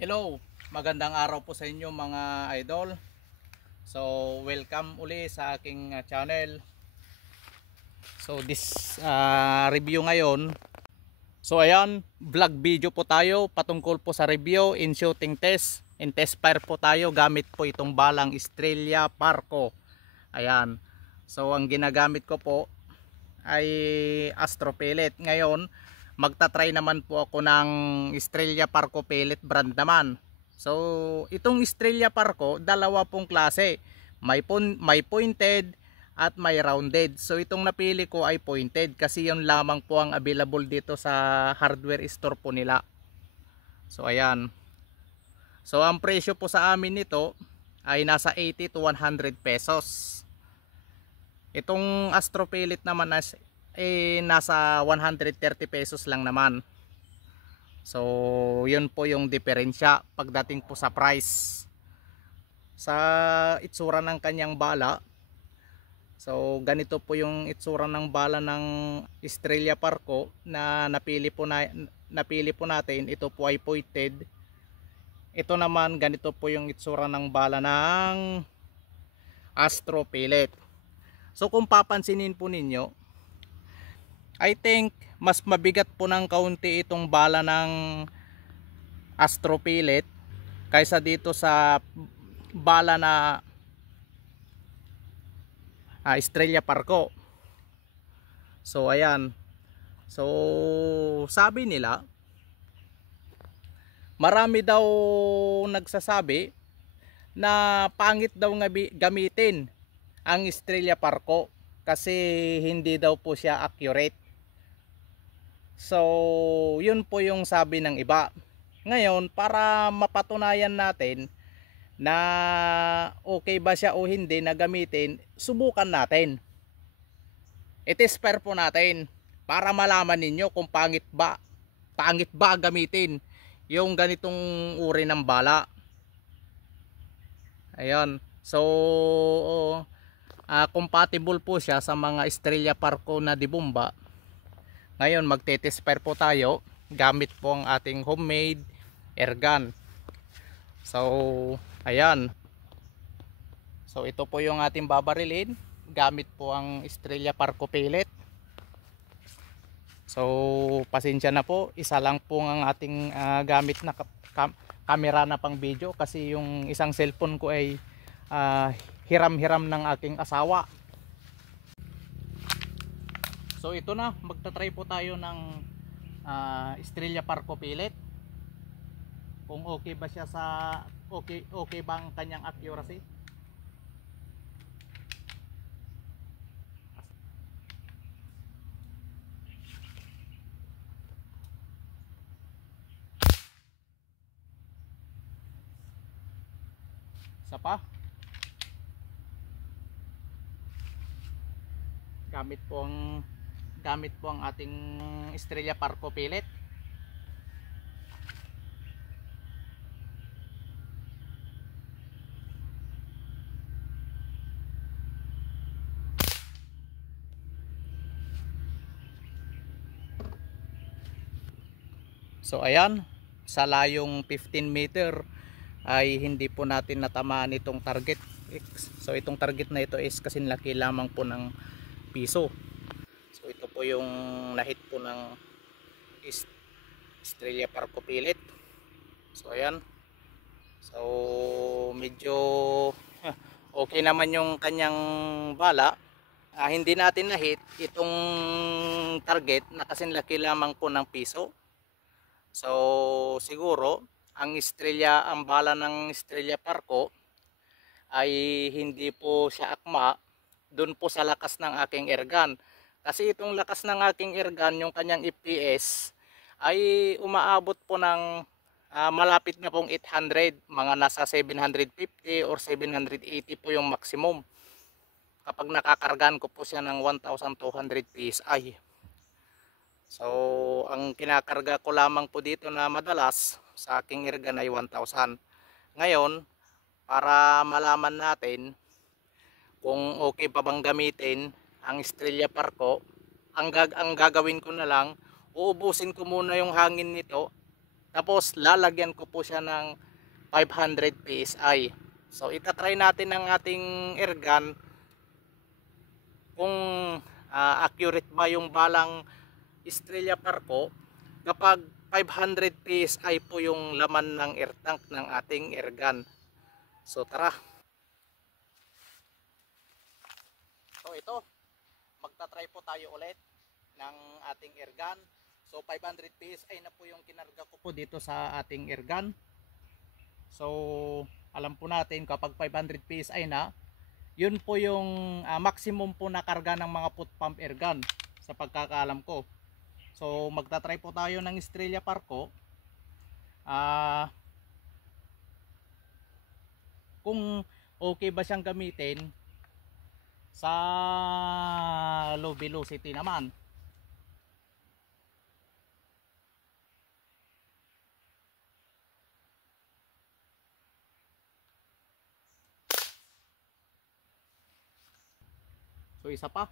Hello, magandang araw po sa inyo mga idol. So, welcome uli sa aking channel. So, this review ngayon. So, ayan, vlog video po tayo patungkol po sa review in shooting test. In test fire po tayo gamit po itong balang Estrella Parco. Ayan. So, ang ginagamit ko po ay Astro Pellet. Ngayon, magta-try naman po ako ng Estrella Parco Pellet brand naman. So, itong Estrella Parco, dalawa pong klase. May pointed at may rounded. So, itong napili ko ay pointed kasi yun lamang po ang available dito sa hardware store po nila. So, ayan. So, ang presyo po sa amin nito ay nasa 80 to 100 pesos. Itong Astro Pellet naman nasa 130 pesos lang naman. So, yun po yung diferensya pagdating po sa price. Sa itsura ng kanyang bala. So, ganito po yung itsura ng bala ng Estrella Parco na napili po natin. Ito po ay pointed. Ito naman, ganito po yung itsura ng bala ng Astro Pellet. So, kung papansinin po ninyo, I think mas mabigat po ng kaunti itong bala ng Astro Pellet kaysa dito sa bala na Estrella Parco. So ayan. So sabi nila, marami daw nagsasabi na pangit daw gamitin ang Estrella Parco kasi hindi daw po siya accurate. So, yun po yung sabi ng iba. Ngayon, para mapatunayan natin na okay ba siya o hindi na gamitin, subukan natin. I-test po natin para malaman ninyo kung pangit ba gamitin yung ganitong uri ng bala. Ayun. So, compatible po siya sa mga Estrella Parco na dibomba. Ngayon magte-test fire po tayo gamit po ang ating homemade air gun. So ayan. So ito po yung ating babarilin gamit po ang Estrella Parco Pellet. So pasensya na po, isa lang po ang ating gamit na camera na pang video kasi yung isang cellphone ko ay hiram-hiram ng aking asawa. So ito na, magta-try po tayo ng Estrella Parco Pellet. Kung okay ba siya okay ba ang kanyang accuracy. Isa pa. Gamit po ang ating Estrella Parco Pellet. So ayan, sa layong 15 meter ay hindi po natin natamaan itong target. So itong target na ito is kasi laki lamang po ng piso. So ito po yung nahit po ng Estrella Parco Pellet. So ayan. So medyo okay naman yung kanyang bala. Hindi natin nahit itong target na kasi laki lamang po ng piso. So siguro ang bala ng Estrella Parco ay hindi po siya akma doon po sa lakas ng aking airgun. Kasi itong lakas ng aking airgun, yung kanyang FPS ay umaabot po ng malapit na pong 800, mga nasa 750 or 780 po yung maximum. Kapag nakakargaan ko po siya ng 1200 PSI. So, ang kinakarga ko lamang po dito na madalas sa aking airgun ay 1000. Ngayon, para malaman natin kung okay pa bang gamitin ang Estrella Parco, ang gagawin ko na lang, uubusin ko muna yung hangin nito Tapos lalagyan ko po siya ng 500 PSI. So itatry natin ng ating airgun kung accurate ba yung balang Estrella Parco kapag 500 PSI po yung laman ng air tank ng ating airgun. So tara. So ito, magta-try po tayo ulit ng ating airgun. So 500 PSI na po yung kinarga ko po dito sa ating airgun. So alam po natin kapag 500 PSI na, yun po yung maximum po na karga ng mga foot pump airgun sa pagkakaalam ko. So magta-try po tayo ng Estrella Parco. Kung okay ba siyang gamitin sa low velocity naman. So isa pa.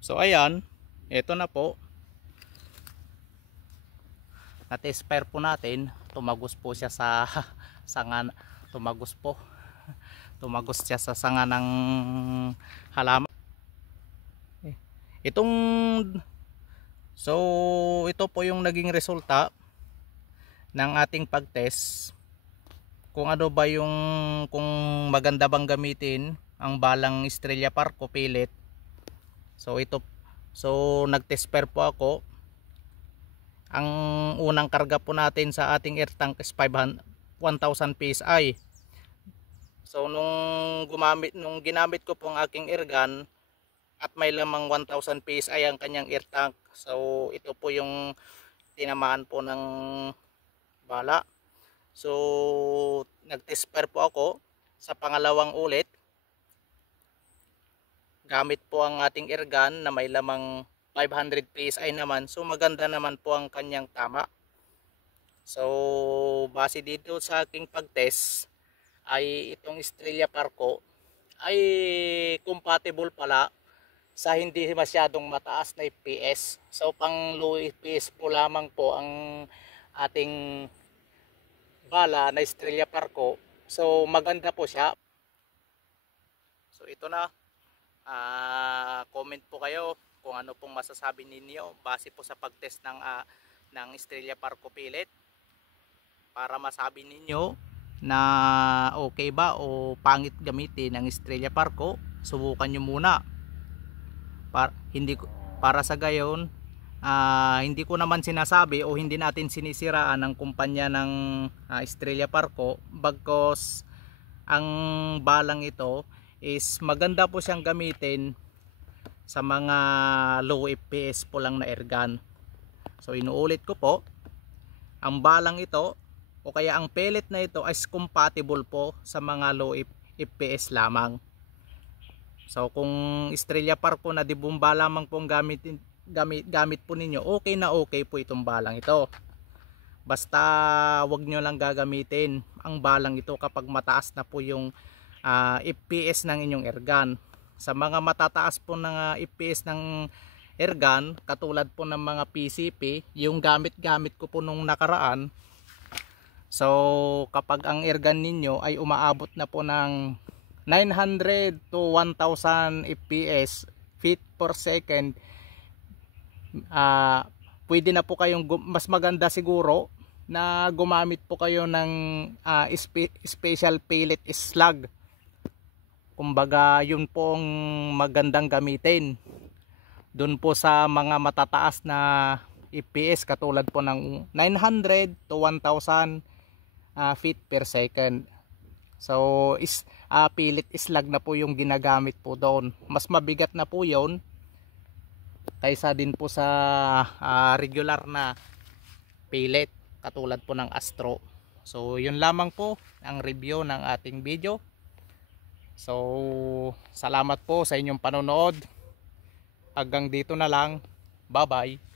So ayan, ito na po. Na-test-fire po natin. Tumagos po siya sa sanga, tumagos po. Tumagos siya sa sanga ng halaman. So ito po yung naging resulta ng ating pag-test. Kung ano ba yung, kung maganda bang gamitin ang balang Estrella Parco pellet. So ito, so nag-test-fire po ako. Ang unang karga po natin sa ating air tank is 1000 PSI. So nung ginamit ko po ang aking airgun at may lamang 1000 PSI ang kanyang air tank. So ito po yung tinamaan po ng bala. So nag-test-fire po ako sa pangalawang ulit. Gamit po ang ating airgun na may lamang 500 PSI naman. So maganda naman po ang kanyang tama. So base dito sa aking pag-test ay itong Estrella Parco ay compatible pala sa hindi masyadong mataas na FPS. So pang low FPS po lamang po ang ating bala na Estrella Parco. So maganda po siya. So ito na. Comment po kayo kung ano pong masasabi ninyo base po sa pagtest ng Estrella Parco pellet, para masabi ninyo na okay ba o pangit gamitin ang Estrella Parco. Subukan nyo muna para sa gayon hindi ko naman sinasabi o hindi natin sinisiraan ang kumpanya ng Estrella Parco, bagkos ang balang ito is maganda po siyang gamitin sa mga low FPS po lang na airgun. So inuulit ko po, ang balang ito o kaya ang pellet na ito is compatible po sa mga low FPS lamang. So kung Estrella Parco na di bomba lamang pong gamit po ninyo, okay na okay po itong balang ito. Basta wag nyo lang gagamitin ang balang ito kapag mataas na po yung FPS ng inyong airgun. Sa mga matataas po ng FPS ng airgun, katulad po ng mga PCP, yung gamit ko po nung nakaraan. So kapag ang airgun ninyo ay umaabot na po ng 900 to 1000 FPS feet per second, pwede na po kayong, mas maganda siguro na gumamit po kayo ng special pellet slug. Kumbaga yun po ang magandang gamitin doon po sa mga matataas na FPS, katulad po ng 900 to 1000 feet per second. So pellet slug na po yung ginagamit po doon. Mas mabigat na po yun kaysa din po sa regular na pellet katulad po ng Astro. So yun lamang po ang review ng ating video. So salamat po sa inyong panonood. Hanggang dito na lang. Bye bye.